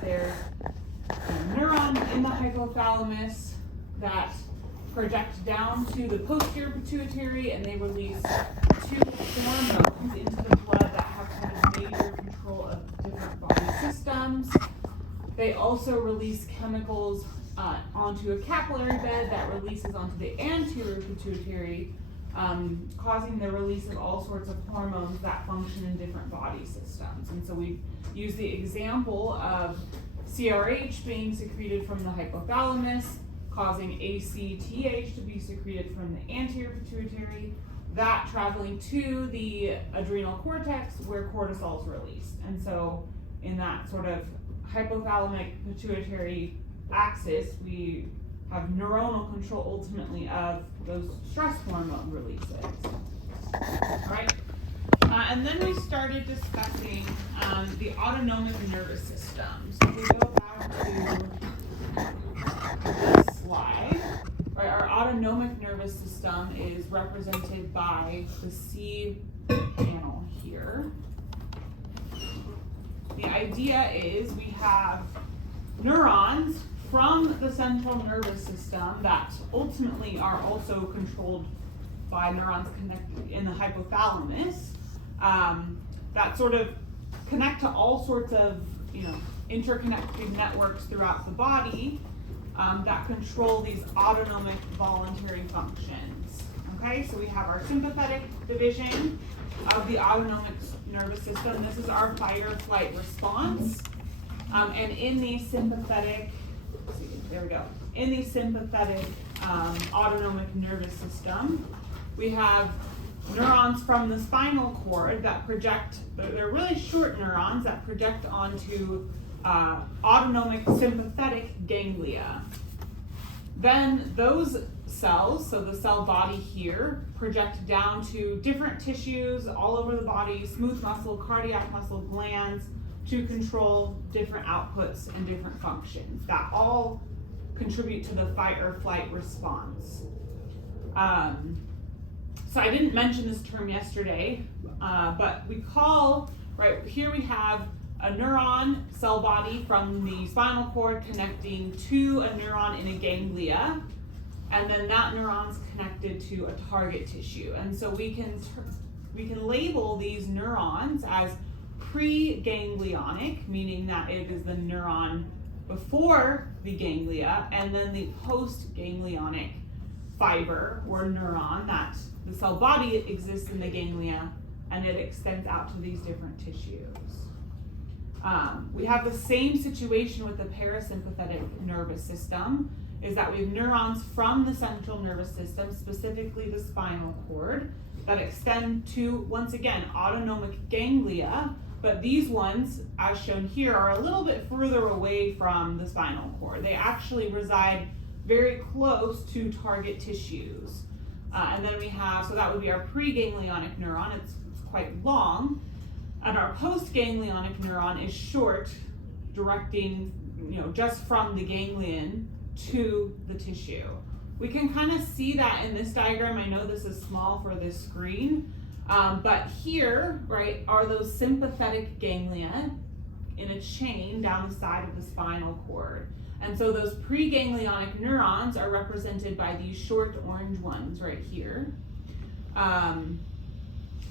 that there's neurons in the hypothalamus that project down to the posterior pituitary, and they release two hormones into the blood that have kind of major control of different body systems. They also release chemicals onto a capillary bed that releases onto the anterior pituitary, causing the release of all sorts of hormones that function in different body systems. And so we use the example of CRH being secreted from the hypothalamus, causing ACTH to be secreted from the anterior pituitary, that traveling to the adrenal cortex where cortisol is released. And so in that sort of hypothalamic pituitary axis, we have neuronal control ultimately of those stress hormone releases. All right. And then we started discussing the autonomic nervous system. So if we go back to this slide, right, our autonomic nervous system is represented by the C panel here. The idea is we have neurons from the central nervous system that ultimately are also controlled by neurons connected in the hypothalamus, that sort of connect to all sorts of interconnected networks throughout the body that control these autonomic voluntary functions. Okay, so we have our sympathetic division of the autonomic nervous system. This is our fight-or-flight response, and in the sympathetic, in the sympathetic autonomic nervous system, we have neurons from the spinal cord that project, they're really short neurons that project onto autonomic sympathetic ganglia. Then those cells, so the cell body here, project down to different tissues all over the body, smooth muscle, cardiac muscle, glands, to control different outputs and different functions that all contribute to the fight or flight response. So I didn't mention this term yesterday, but we call, right here we have a neuron cell body from the spinal cord connecting to a neuron in a ganglia, and then that neuron's connected to a target tissue. And so we can label these neurons as pre-ganglionic, meaning that it is the neuron before the ganglia, and then the post-ganglionic fiber or neuron that the cell body exists in the ganglia and it extends out to these different tissues. We have the same situation with the parasympathetic nervous system, is that we have neurons from the central nervous system, specifically the spinal cord, that extend to, once again, autonomic ganglia, but these ones, as shown here, are a little bit further away from the spinal cord. They actually reside very close to target tissues. And then we have, so that would be our preganglionic neuron, it's quite long, and our postganglionic neuron is short, directing, just from the ganglion to the tissue. We can kind of see that in this diagram. I know this is small for this screen, but here, right, are those sympathetic ganglia in a chain down the side of the spinal cord. And so those preganglionic neurons are represented by these short orange ones right here.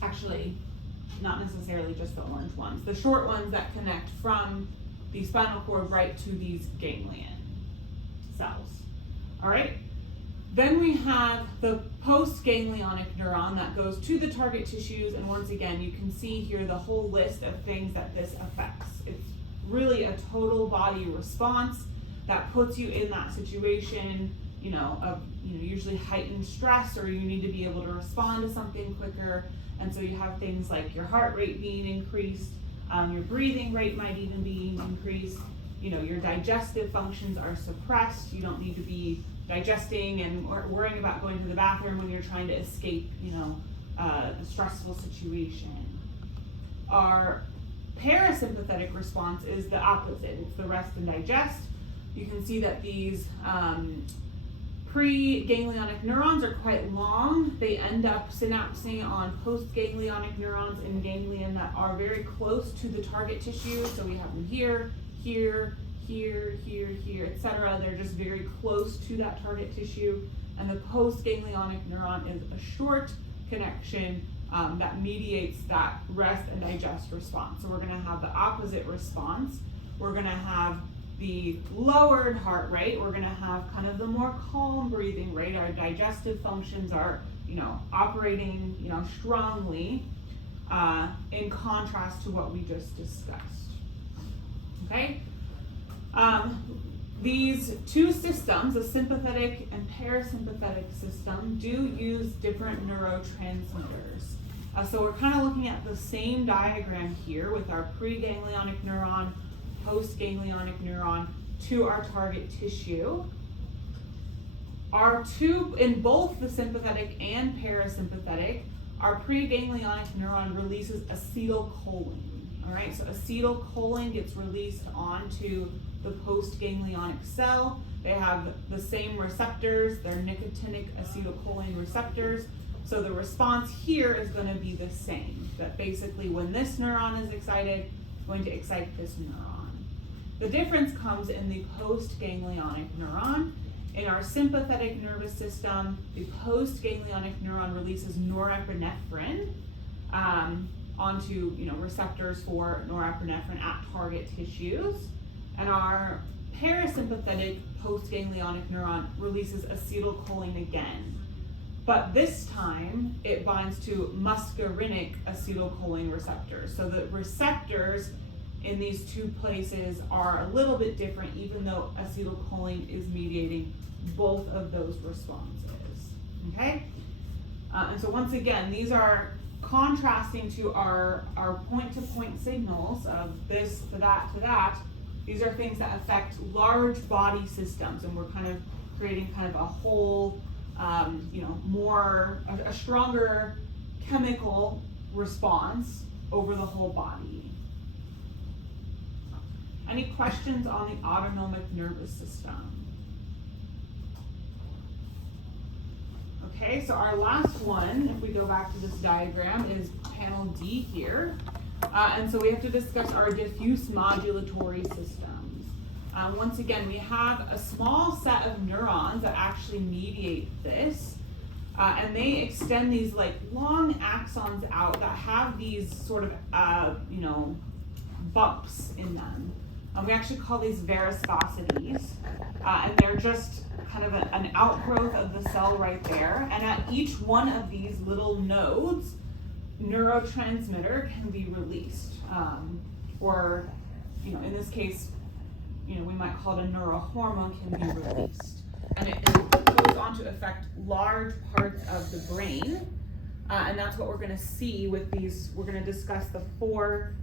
Actually, not necessarily just the orange ones, the short ones that connect from the spinal cord right to these ganglion cells. All right. Then we have the postganglionic neuron that goes to the target tissues, and once again, you can see here the whole list of things that this affects. It's really a total body response that puts you in that situation, of usually heightened stress, or you need to be able to respond to something quicker. And so you have things like your heart rate being increased, your breathing rate might even be increased, your digestive functions are suppressed. You don't need to be digesting and worrying about going to the bathroom when you're trying to escape, a stressful situation. Our parasympathetic response is the opposite. It's the rest and digest. You can see that these preganglionic neurons are quite long. They end up synapsing on postganglionic neurons in ganglion that are very close to the target tissue. So we have them here, here, here, here, here, etc. They're just very close to that target tissue. And the postganglionic neuron is a short connection that mediates that rest and digest response. So we're going to have the opposite response. We're going to have the lowered heart rate. We're going to have kind of the more calm breathing rate. Our digestive functions are, operating, strongly in contrast to what we just discussed. Okay. These two systems, the sympathetic and parasympathetic system, do use different neurotransmitters. So we're kind of looking at the same diagram here with our preganglionic neuron, postganglionic neuron to our target tissue. In both the sympathetic and parasympathetic, our preganglionic neuron releases acetylcholine. All right, so acetylcholine gets released onto the postganglionic cell. They have the same receptors, they're nicotinic acetylcholine receptors. So the response here is going to be the same, that basically when this neuron is excited, it's going to excite this neuron. The difference comes in the postganglionic neuron. In our sympathetic nervous system, the postganglionic neuron releases norepinephrine onto receptors for norepinephrine at target tissues. And our parasympathetic postganglionic neuron releases acetylcholine again. But this time, it binds to muscarinic acetylcholine receptors. So the receptors in these two places are a little bit different, even though acetylcholine is mediating both of those responses. Okay? And so once again, these are contrasting to our point-to-point signals of this to that to that. These are things that affect large body systems, and we're kind of creating kind of a whole, a stronger chemical response over the whole body. Any questions on the autonomic nervous system? Okay, so our last one, if we go back to this diagram, is panel D here. And so we have to discuss our diffuse modulatory systems. Once again, we have a small set of neurons that actually mediate this. And they extend these long axons out that have these sort of, bumps in them. We actually call these varicosities. And they're just kind of an outgrowth of the cell right there. And at each one of these little nodes, neurotransmitter can be released. Or, in this case, we might call it a neurohormone can be released. And it goes on to affect large parts of the brain. And that's what we're going to see with these. We're going to discuss the 4